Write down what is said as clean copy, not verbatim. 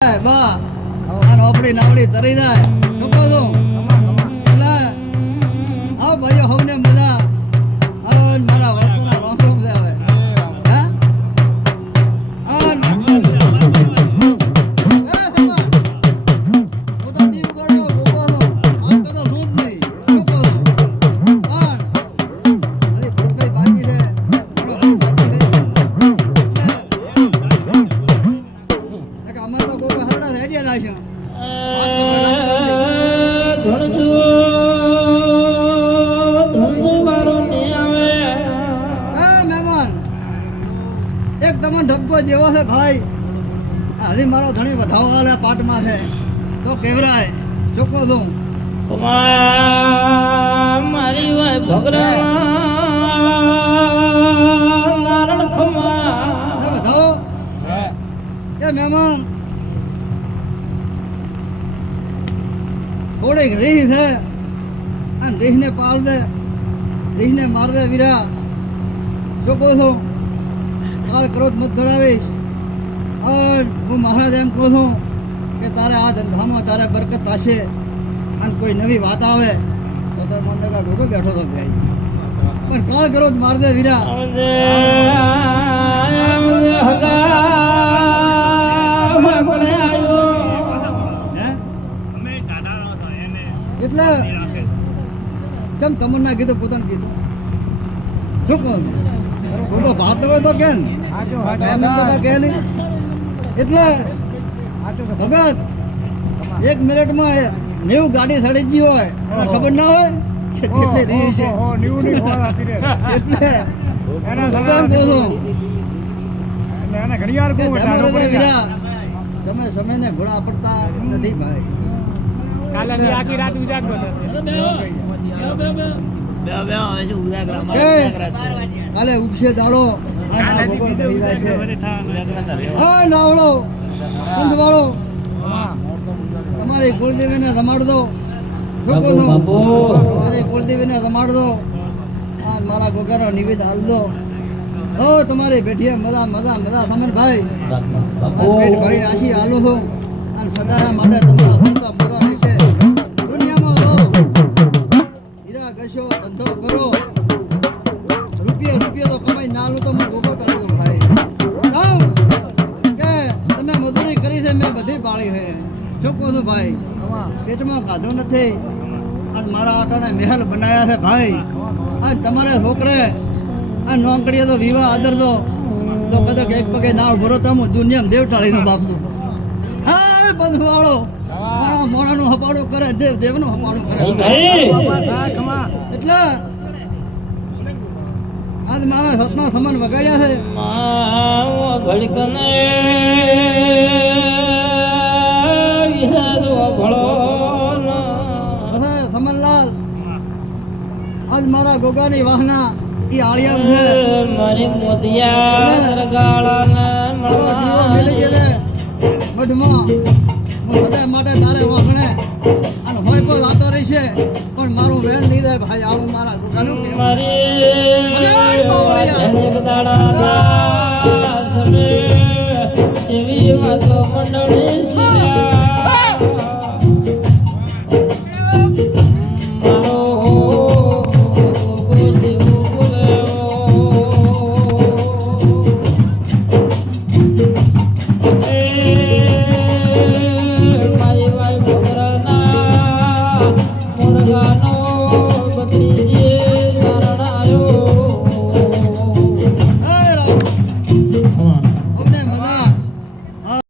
બા આ નોપડી નાવડી તરી જાય શું કહું છું એટલે હા ભાઈઓ હવને મજા હવે મારા વર્તના રોમ રોમ છે હવે હા હું તો દીવ ગણો ગોવાનો આમ તો શું જ નહીં શું કહું છું પણ અરે ભરતભાઈ બાજી છે બાજી છે અમાર તો કોઈ હરડા રેડિયા લાગ્યો એક તમને ઢબ્બો જેવો છે ભાઈ હજી મારો ધણી વધાવો વાળા પાટમાં છે તો કેવરાય ચોખ્ખો છું મારી વાય ભગરા નારણ ખમા વધાવો એ મહેમાન થોડીક રીહ છે અને રીહને પાળ દે રીહને માર દે વીરા ચોખ્ખો છું કાલ ક્રોધ મત ધડાવીશ અને હું મહારાજ એમ કહું છું કે તારે આ ધંધામાં તારે બરકત થશે અને કોઈ નવી વાત આવે તો તારે મને લાગે ભોગો બેઠો તો ભાઈ પણ કાલ ક્રોધ માર દે વીરા એટલે કેમ તમને કીધું પોતાને કીધું શું કહું હું તો ભાત હોય તો કેમ કે નહીં એટલે ભગત 1 મિનિટમાં 90 ગાડી સડી ગઈ હોય એને ખબર ના હોય કે કેટલી રહી છે એટલે ભગવાન કહું વીરા સમયને ઘોડા પડતા નથી ભાઈ કાલે ઉગશે દાડો નાવડો વાળો તમારી કુલદેવીને રમાડ દો તમારી કુલદેવીને રમાડ દો મારા ગોગાનો નિવેદ હાલ દો હો તમારી બેઠીએ મજા મજા મજા સમર ભાઈ પેટ ભરી રાશી હાલો છો અને સદાયા માટે તમારા હરતા મજા રહેશે દુનિયામાં રહો હીરા ઘસો ધંધો કરો રૂપિયા તો કમાઈ ના લો તો હું ગોગો પાડું ભાઈ કે તમે મજૂરી કરી છે મેં બધી પાળી છે શું કહું છું ભાઈ પેટમાં ખાધું નથી અને મારા આટાને મહેલ બનાવ્યા છે ભાઈ અને તમારા છોકરે આ નોકરીએ તો વિવાહ આદર દો તો કદાચ એક પગે ના ઉભરો તો હું દુનિયામાં દેવ ટાળીનો બાપ છું હા બંધ વાળો મારા મોણાનું હપાડું કરે દેવનું હપાડું કરે એટલે આજ મારા સતના સમાન વગાડ્યા છે સમનલાલ આજ મારા ગોગાની વાહના ઈ આળિયા છે મારી મોતિયા સરગાળાના મારો જીવો મેલી ગયેલે મઢમાં હું સદાય માટે તારે વાહણે અને હોય કોઈ વાતો રહી છે પણ મારું વેણ નહીં દે ભાઈ આવું મારા ગોગાનું એવી વાતો મંડળી